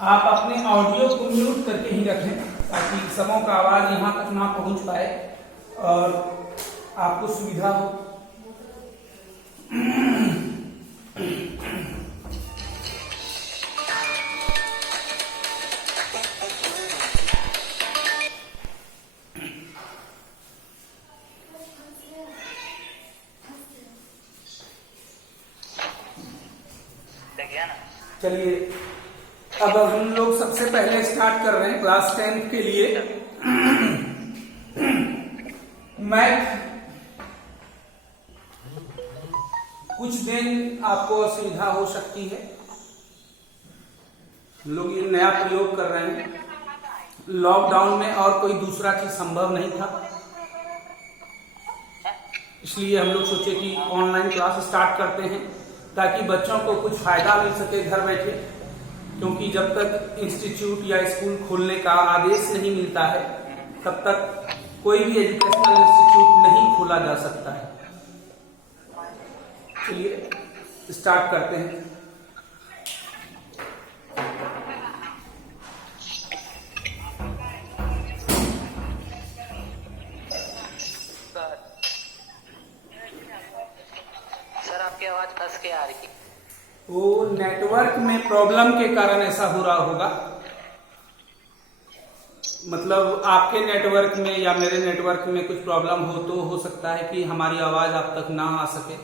आप अपने ऑडियो को म्यूट करके ही रखें ताकि समों का आवाज यहाँ तक ना पहुंच पाए और आपको सुविधा हो। चलिए अब हम लोग सबसे पहले स्टार्ट कर रहे हैं क्लास 10 के लिए मैथ। कुछ दिन आपको असुविधा हो सकती है, लोग ये नया प्रयोग कर रहे हैं। लॉकडाउन में और कोई दूसरा चीज संभव नहीं था, इसलिए हम लोग सोचे कि ऑनलाइन क्लास स्टार्ट करते हैं ताकि बच्चों को कुछ फायदा मिल सके घर बैठे, क्योंकि जब तक इंस्टीट्यूट या स्कूल खोलने का आदेश नहीं मिलता है तब तक कोई भी एजुकेशनल इंस्टीट्यूट नहीं खोला जा सकता है। चलिए स्टार्ट करते हैं। सर आपकी आवाज फंस के आ रही है। वो नेटवर्क में प्रॉब्लम के कारण ऐसा हो रहा होगा, मतलब आपके नेटवर्क में या मेरे नेटवर्क में कुछ प्रॉब्लम हो तो हो सकता है कि हमारी आवाज आप तक ना आ सके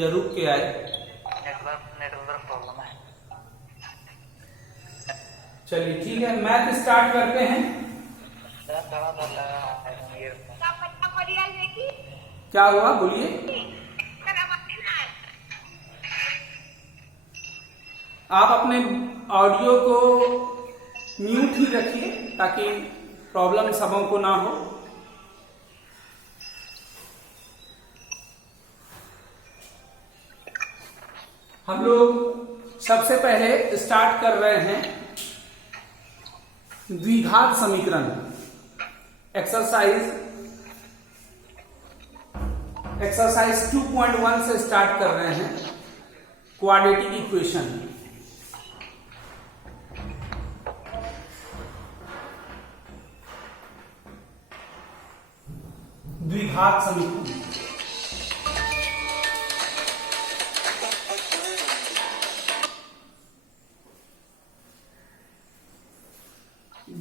या रुक के आए। नेटवर्क प्रॉब्लम है। चलिए ठीक है, मैथ स्टार्ट करते हैं। क्या हुआ बोलिए। आप अपने ऑडियो को म्यूट ही रखिए ताकि प्रॉब्लम सबों को ना हो। हम लोग सबसे पहले स्टार्ट कर रहे हैं द्विघात समीकरण। एक्सरसाइज 2.1 से स्टार्ट कर रहे हैं क्वाड्रेटिक इक्वेशन। द्विघात समीकरण।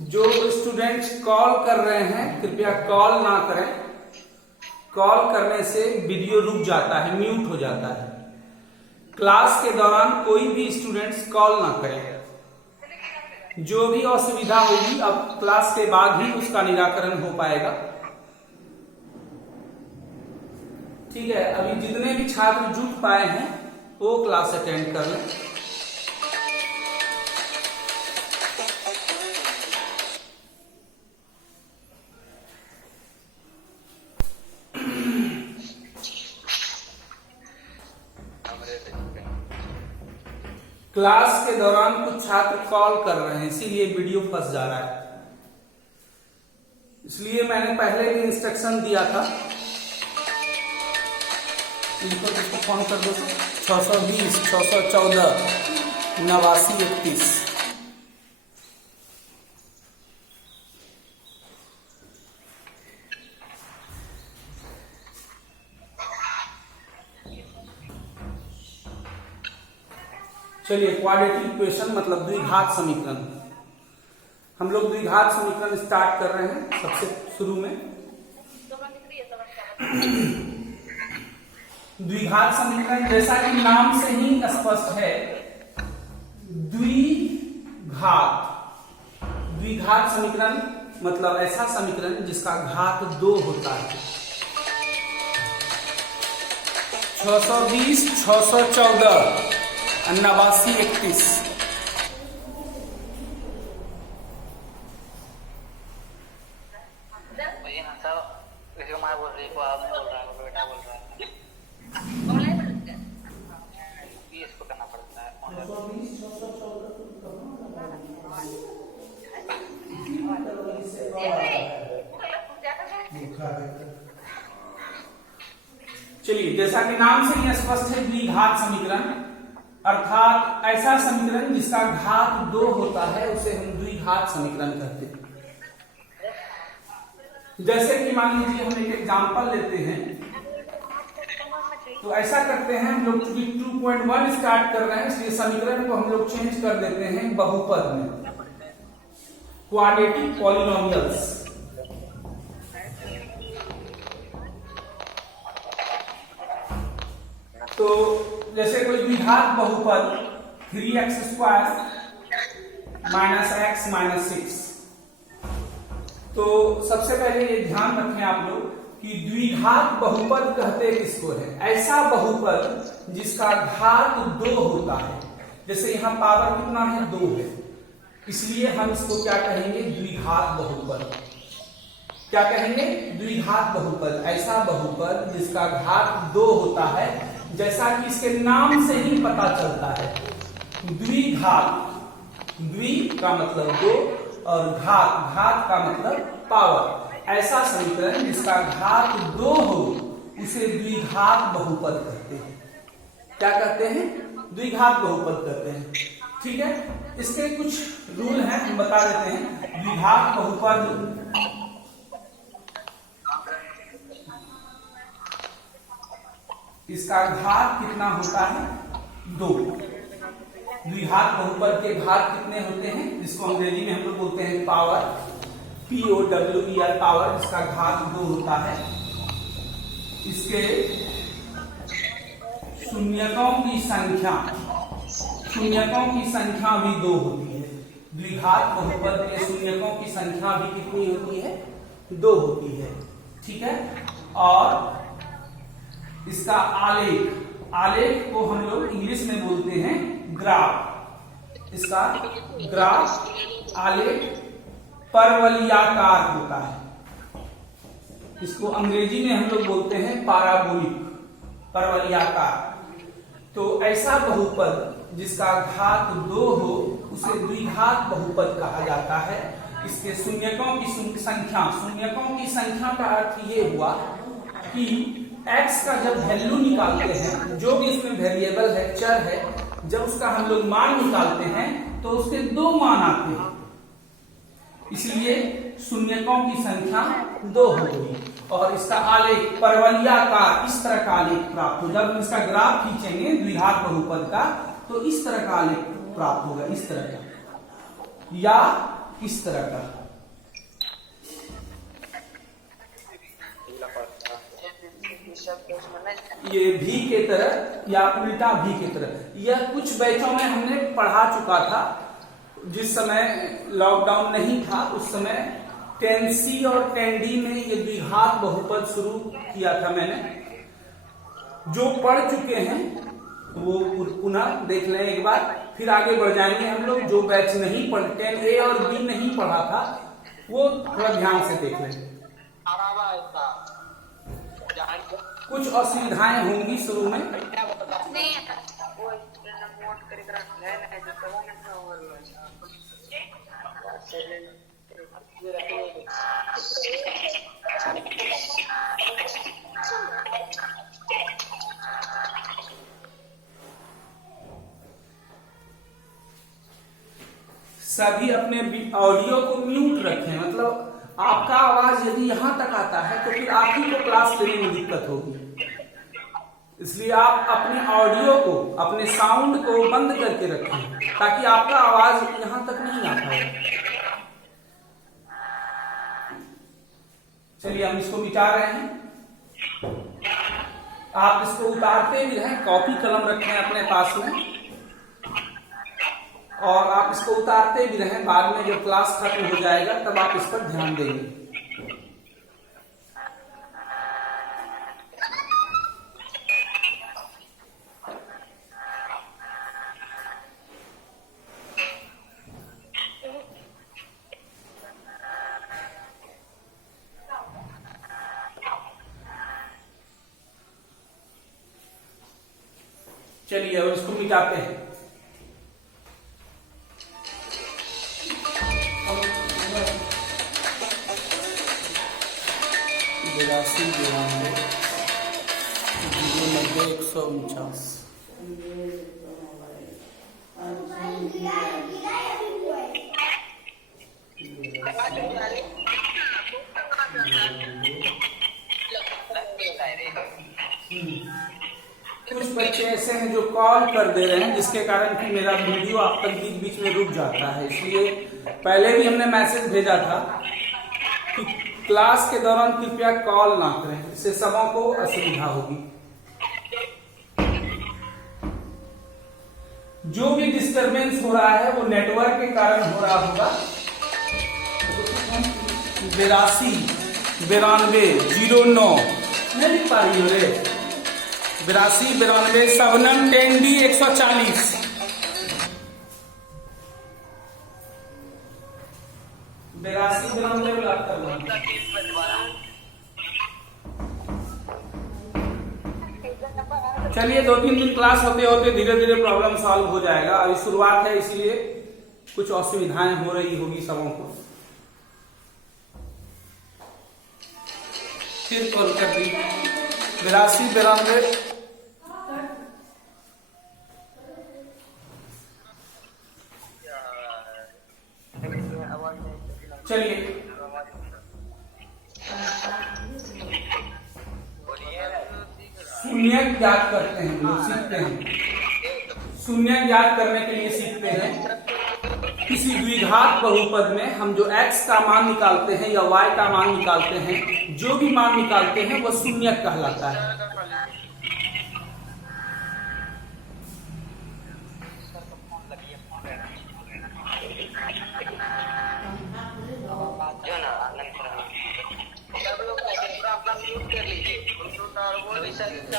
जो स्टूडेंट्स कॉल कर रहे हैं कृपया कॉल ना करें, कॉल करने से वीडियो रुक जाता है, म्यूट हो जाता है। क्लास के दौरान कोई भी स्टूडेंट्स कॉल ना करें। जो भी असुविधा होगी अब क्लास के बाद ही उसका निराकरण हो पाएगा। ठीक है, अभी जितने भी छात्र जुट पाए हैं वो क्लास अटेंड कर लें। क्लास के दौरान कुछ छात्र कॉल कर रहे हैं इसीलिए वीडियो फंस जा रहा है। इसलिए मैंने पहले भी इंस्ट्रक्शन दिया था, इनको फोन कर दो 620 614 89 31। चलिए क्वाड्रेटिक इक्वेशन मतलब द्विघात समीकरण। हम लोग द्विघात समीकरण स्टार्ट कर रहे हैं सबसे शुरू में। द्विघात समीकरण जैसा कि नाम से ही स्पष्ट है, द्विघात समीकरण मतलब ऐसा समीकरण जिसका घात 2 होता है। 620 614 89 31। बोल रही को आप नहीं बोल रहा है, बेटा बोल रहा है। इसको करना पड़ता है। चलिए जैसा कि नाम से ही स्पष्ट है द्विघात समीकरण अर्थात ऐसा समीकरण जिसका घात 2 होता है उसे हम द्विघात समीकरण कहते हैं। जैसे कि मान लीजिए हम एक एग्जांपल लेते हैं, तो ऐसा करते हैं हम लोग, चूंकि 2.1 स्टार्ट कर रहे हैं इसलिए समीकरण को हम लोग चेंज कर देते हैं बहुपद में, क्वाड्रेटिक पॉलिनोमियल्स। तो जैसे कोई द्विघात बहुपद 3x² - x - 6, तो सबसे पहले ये ध्यान रखें आप लोग कि द्विघात बहुपद कहते किसको है? ऐसा बहुपद जिसका घात 2 होता है। जैसे यहाँ पावर कितना है? 2 है, इसलिए हम इसको क्या कहेंगे? द्विघात बहुपद। क्या कहेंगे? द्विघात बहुपद। ऐसा बहुपद जिसका घात 2 होता है, जैसा कि इसके नाम से ही पता चलता है। द्विघात, द्वि का मतलब 2 और घात, घात का मतलब पावर। ऐसा समीकरण जिसका घात 2 हो उसे द्विघात बहुपद कहते हैं। क्या कहते हैं? द्विघात बहुपद कहते हैं। ठीक है, इसके कुछ रूल हैं, हम बता देते हैं। द्विघात बहुपद इसका घात कितना होता है? 2। द्विघात बहुपद के घात कितने होते हैं? जिसको अंग्रेजी में हम लोग बोलते हैं पावर, POWER, पावर, जिसका घात 2 होता है। इसके शून्यकों की संख्या, शून्यकों की संख्या भी 2 होती है। द्विघात बहुपद के शून्यकों की संख्या भी कितनी होती है? 2 होती है। ठीक है, और इसका आलेख, आलेख को हम लोग इंग्लिश में बोलते हैं ग्राफ। इसका ग्राफ, आलेख परवलयाकार होता है। इसको अंग्रेजी में हम लोग बोलते हैं पाराबोलिक, परवलयाकार। तो ऐसा बहुपद जिसका घात 2 हो उसे द्विघात बहुपद कहा जाता है। इसके शून्यकों की संख्या, शून्यकों की संख्या का अर्थ ये हुआ कि x का जब वैल्यू निकालते हैं, जो भी इसमें वेरिएबल है, चर है, जब उसका हम लोग मान निकालते हैं तो उसके 2 मान आते हैं, इसलिए शून्यकों की संख्या 2 हो गई। और इसका आलेख परवलयाकार, इस तरह का आलेख प्राप्त हो। जब हम इसका ग्राफ खींचेंगे द्विघात बहुपद का तो इस तरह का आलेख प्राप्त होगा, इस तरह का या इस तरह का। ये भी के तरह या उल्टा भी के तरह। यह कुछ बैचों में हमने पढ़ा चुका था। जिस समय लॉकडाउन नहीं था उस समय 10C और 10D में ये द्विघात बहुपद शुरू किया था मैंने। जो पढ़ चुके हैं वो पुनः देख लें एक बार, फिर आगे बढ़ जाएंगे हम लोग। जो बैच नहीं पढ़, 10A और B नहीं पढ़ा था, वो थोड़ा ध्यान से देख लें। कुछ असुविधाएं होंगी शुरू में। सभी अपने ऑडियो को म्यूट रखें, मतलब आपका आवाज यदि यहां तक आता है तो फिर आप ही को क्लास लेने में दिक्कत होगी। इसलिए आप अपने ऑडियो को, अपने साउंड को बंद करके रखें ताकि आपका आवाज यहां तक नहीं आता है। चलिए हम इसको मिटा रहे हैं। आप इसको उतारते भी रहें, कॉपी कलम रखें अपने पास में, और आप इसको उतारते भी रहें। बाद में जब क्लास खत्म हो जाएगा तब आप इस पर ध्यान देंगे। चलिए अब इसको मिटाते हैं। बेरासी 92 149 कॉल कर दे रहे हैं, जिसके कारण कि मेरा वीडियो आप तक बीच बीच में रुक जाता है। इसलिए पहले भी हमने मैसेज भेजा था कि क्लास के दौरान कृपया कॉल ना करें, इससे सबों को असुविधा होगी। जो भी डिस्टरबेंस हो रहा है वो नेटवर्क के कारण हो रहा होगा। 82 92 09 नहीं लिख पा रही हो रे। 82 92 सबनम 10D 140। चलिए 2-3 दिन क्लास होते होते धीरे धीरे प्रॉब्लम सॉल्व हो जाएगा। अभी शुरुआत है, इसलिए कुछ असुविधाएं हो रही होगी सबों को। फिर कॉल कर दी 82 92। चलिए शून्य ज्ञात करते हैं, लोग सीखते हैं। शून्य ज्ञात करने के लिए सीखते हैं। किसी द्विघात बहुपद में हम जो x का मान निकालते हैं या y का मान निकालते हैं, जो भी मान निकालते हैं वह शून्य कहलाता है।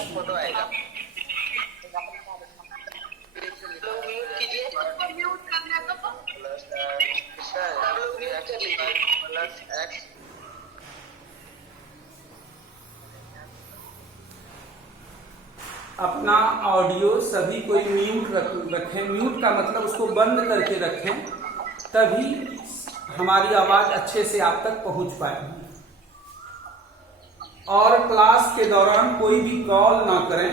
फोटो आएगा अपना ऑडियो सभी कोई म्यूट रखें। म्यूट का मतलब उसको बंद करके रखें, तभी हमारी आवाज अच्छे से आप तक पहुंच पाएगी। और क्लास के दौरान कोई भी कॉल ना करें।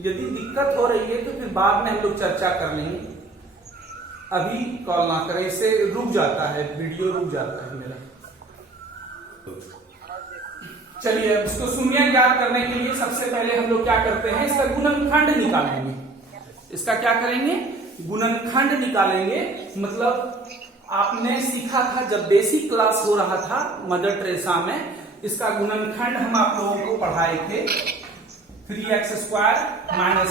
यदि दिक्कत हो रही है तो फिर बाद में हम लोग चर्चा कर लेंगे। अभी कॉल ना करें, इससे रुक जाता है, वीडियो रुक जाता है मेरा। चलिए अब इसको शून्य ज्ञात करने के लिए सबसे पहले हम लोग क्या करते हैं, इसका गुणनखंड निकालेंगे। इसका क्या करेंगे, गुणनखंड निकालेंगे। मतलब आपने सीखा था जब बेसिक क्लास हो रहा था मदर टेरेसा में, इसका गुणनखंड हम आप लोगों को पढ़ाए थे। 3x² - 10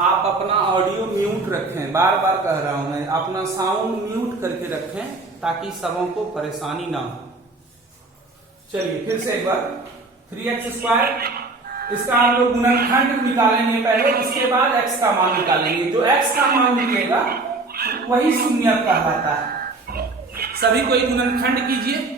आप अपना ऑडियो म्यूट रखें, बार बार कह रहा हूं मैं, अपना साउंड म्यूट करके रखें ताकि सबों को परेशानी ना हो। चलिए फिर से एक बार 3x², इसका हम लोग गुणनखंड निकालेंगे पहले, उसके बाद x का मान निकालेंगे। जो x का मान निकलेगा वही शून्य कहलाता है। सभी कोई गुणनखंड कीजिए।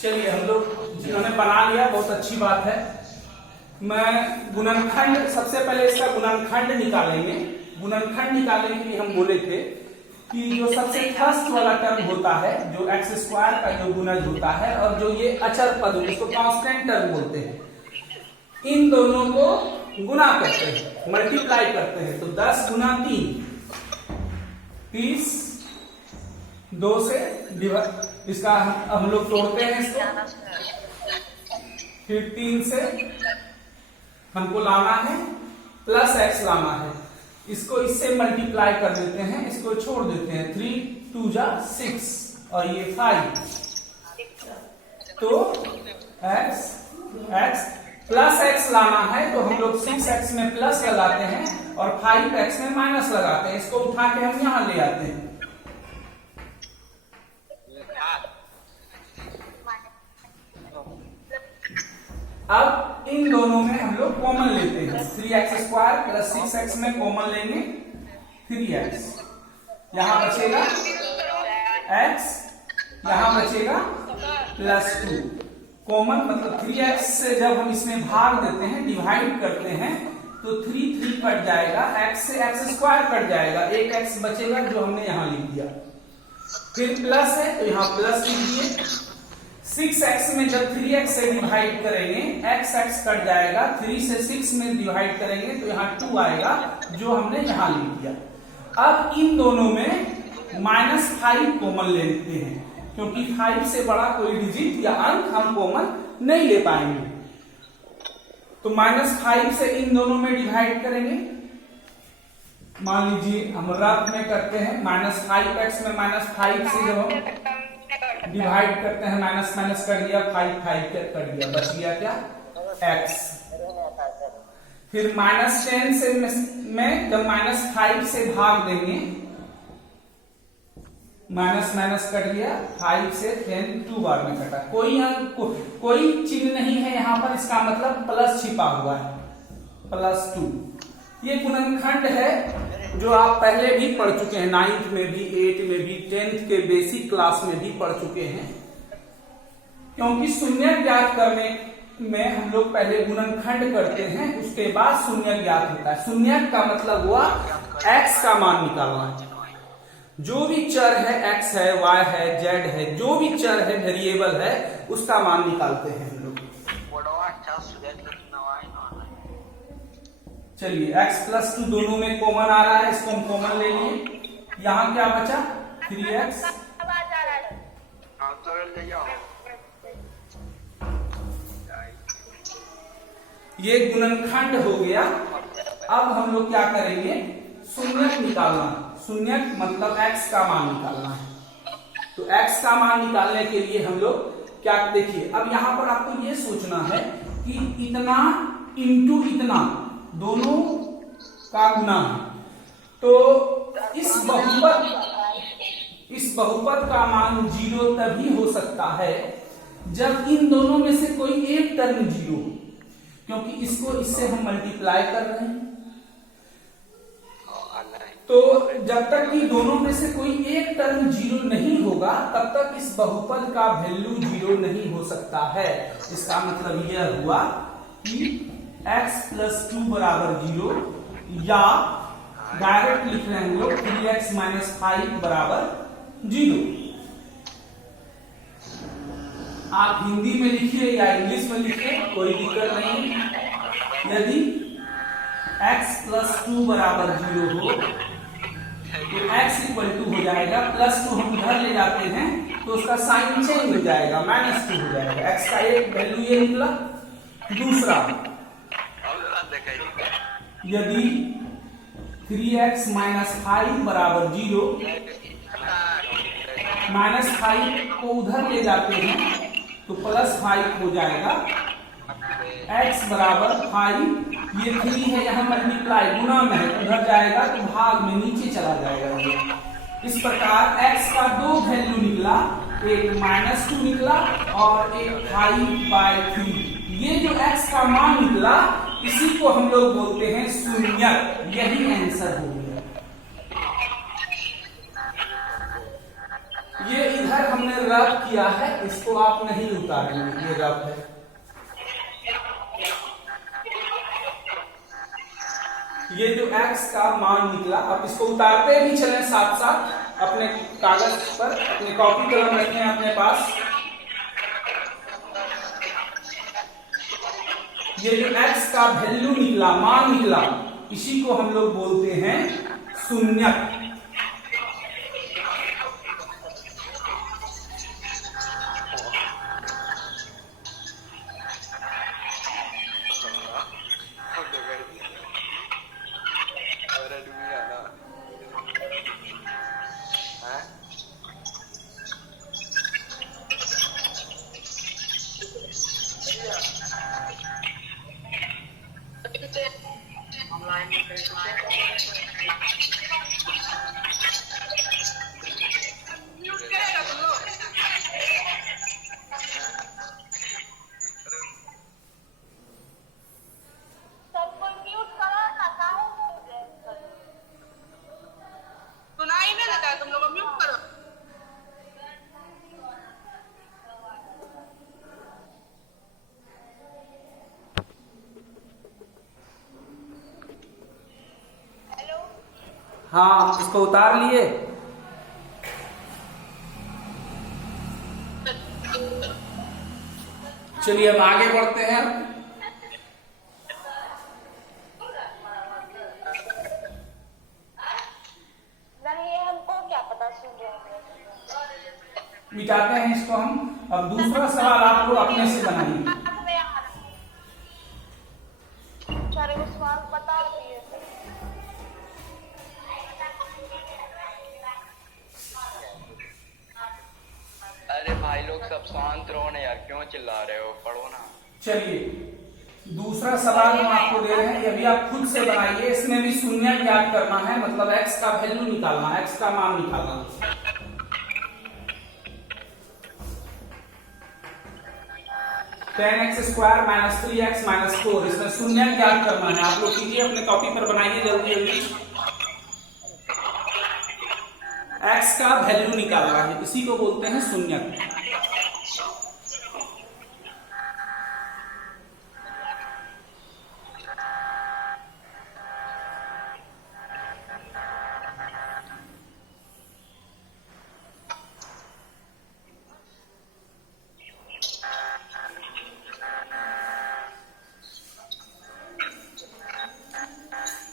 चलिए हम लोग जिन्होंने बना लिया बहुत अच्छी बात है। मैं गुणनखंड सबसे पहले इसका गुणनखंड निकालेंगे। गुणनखंड निकालने के लिए हम बोले थे कि जो सबसे फर्स्ट वाला टर्म होता है, जो x² का जो गुणज होता है, और जो ये अचर पद इसको कांस्टेंट टर्म बोलते हैं, इन दोनों को गुणा करते हैं, मल्टीप्लाई करते हैं। तो 10 गुना 3 30, 2 से डिवाइड, इसका हम लोग तोड़ते हैं इसको, फिर 3 से हमको लाना है, प्लस x लाना है, इसको इससे मल्टीप्लाई कर देते हैं, इसको छोड़ देते हैं। 3 2 जा 6 और ये 5, तो x प्लस x लाना है, तो हम लोग 6x में प्लस लगाते हैं और 5x में माइनस लगाते हैं। इसको उठा के हम यहां ले आते हैं। अब इन दोनों में हम लोग कॉमन लेते हैं। 3x² + 6x में कॉमन लेंगे 3x, यहाँ बचेगा x, यहाँ बचेगा +2। कॉमन मतलब 3x से जब हम इसमें भाग देते हैं, डिवाइड करते हैं, तो 3 कट जाएगा, x से x² कट जाएगा, एक x बचेगा जो हमने यहाँ लिख दिया। फिर प्लस है तो यहाँ प्लस लिख दिए। 6x में जब 3x से डिवाइड करेंगे, x कट जाएगा, 3 से 6 में डिवाइड करेंगे तो यहाँ 2 आएगा जो हमने यहाँ लिख दिया। अब इन दोनों में -5 कॉमन लेते हैं, क्योंकि 5 से बड़ा कोई डिजिट या अंक हम कॉमन नहीं ले पाएंगे। तो -5 से इन दोनों में डिवाइड करेंगे। मान लीजिए हम रफ में करते हैं, -5x में -5 से जब हम डिवाइड करते हैं, माइनस माइनस कर दिया, 5 कर दिया, बच गया क्या x। फिर -10 से में जब -5 से भाग देंगे, माइनस माइनस कट गया, 5 से 10 2 बार में कटा, कोई चिन्ह नहीं है यहाँ पर, इसका मतलब प्लस छिपा हुआ है, +2। ये गुणनखंड है जो आप पहले भी पढ़ चुके हैं, 9th में भी, 8th में भी, 10th के बेसिक क्लास में भी पढ़ चुके हैं। क्योंकि शून्य ज्ञात करने में हम लोग पहले गुणनखंड करते हैं, उसके बाद शून्य ज्ञात होता है। शून्य का मतलब हुआ x का मान निकालना है। जो भी चर है, x है, y है, z है, जो भी चर है, वेरिएबल है, उसका मान निकालते हैं हम लोग। चलिए x +2 दोनों में कॉमन आ रहा है, इसको हम कॉमन ले लिए। यहाँ क्या बचा 3x। ये गुणनखंड हो गया। अब हम लोग क्या करेंगे, शून्यक निकालना। शून्यक मतलब x का मान निकालना है। तो x का मान निकालने के लिए हम लोग क्या, देखिए अब यहां पर आपको ये सोचना है कि इतना इंटू इतना दोनों का गुना है। तो इस बहुपद का मान 0 तभी हो सकता है जब इन दोनों में से कोई एक टर्म 0, क्योंकि इसको इससे हम मल्टीप्लाई कर रहे हैं। तो जब तक कि दोनों में से कोई एक टर्म 0 नहीं होगा, तब तक इस बहुपद का वैल्यू 0 नहीं हो सकता है। इसका मतलब यह हुआ कि x +2 = 0, या डायरेक्ट लिख रहे हैं हम लोग 3x - 5 = 0। आप हिंदी में लिखिए या इंग्लिश में लिखिए, कोई दिक्कत नहीं। यदि x +2 = 0 हो तो x = हो जाएगा, +2 हम उधर ले जाते हैं तो उसका साइन चेंज हो जाएगा, -2 हो जाएगा। x का एक वैल्यू ये निकला। दूसरा, यदि 3x - 5 = 0, -5 को उधर ले जाते हैं तो +5 हो जाएगा। x = 5, ये 3 है, यहाँ मल्टीप्लाई गुना में है, उधर जाएगा तो भाग में नीचे चला जाएगा। इस प्रकार x का 2 वैल्यू निकला, एक -2 निकला और एक 5/3। ये जो x का मान निकला, इसी को हम लोग बोलते हैं शून्यक। यही आंसर हो गया। ये इधर हमने रफ किया है, इसको आप नहीं उतारेंगे, ये रफ है। ये जो x का मान निकला, अब इसको उतारते भी चलें साथ साथ अपने कागज पर, अपने कॉपी कलम रखें अपने पास। ये जो x का वैल्यू निकला, मान निकला, इसी को हम लोग बोलते हैं शून्यक। हाँ, इसको उतार लिए। चलिए अब आगे बढ़ते हैं। नहीं, हमको क्या पता, सुन रहे हैं। मिटाते हैं इसको हम। अब दूसरा सवाल आप लोग अपने से बनाइए। सारे को सवाल बता दिए। अरे भाई लोग सब शांत रहो ना यार, क्यों चिल्ला रहे हो, पढ़ो ना। चलिए दूसरा सवाल हम आपको दे रहे हैं, ये भी आप खुद से बनाइए। इसमें भी शून्य ज्ञात करना है, मतलब x का वैल्यू निकालना, x का मान निकालना। 10x square minus 3x minus 4, इसमें शून्य ज्ञात करना है। आप लोग कीजिए, अपने कॉपी पर बनाइए जल्दी जल्दी। x का वैल्यू निकालना है, इसी को बोलते हैं शून्य।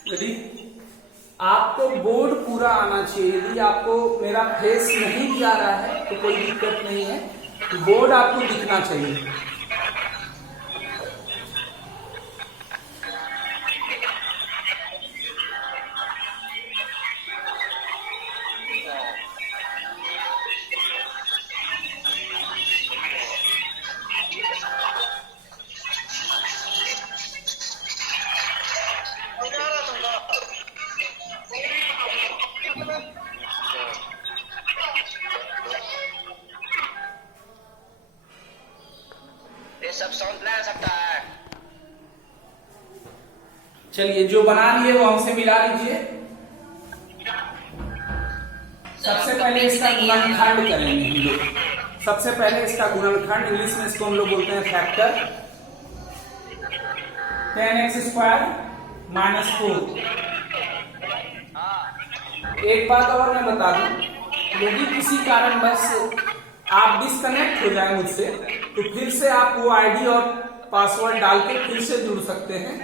यदि आपको बोर्ड पूरा आना चाहिए, यदि आपको मेरा फेस नहीं भी आ रहा है तो कोई दिक्कत नहीं है, बोर्ड आपको दिखना चाहिए। ये सब समझ नहीं सकता है। चलिए जो बना लिए वो हमसे मिला लीजिए। सबसे पहले इसका गुणनखंड करेंगे हम लोग। सबसे पहले इसका गुणनखंड, इंग्लिश में इसको हम लोग बोलते हैं फैक्टर। 10x square minus 4। एक बात और मैं बता दूं, यदि किसी कारणवश आप डिस्कनेक्ट हो जाए मुझसे तो फिर से आप वो आईडी और पासवर्ड डाल के फिर से जुड़ सकते हैं।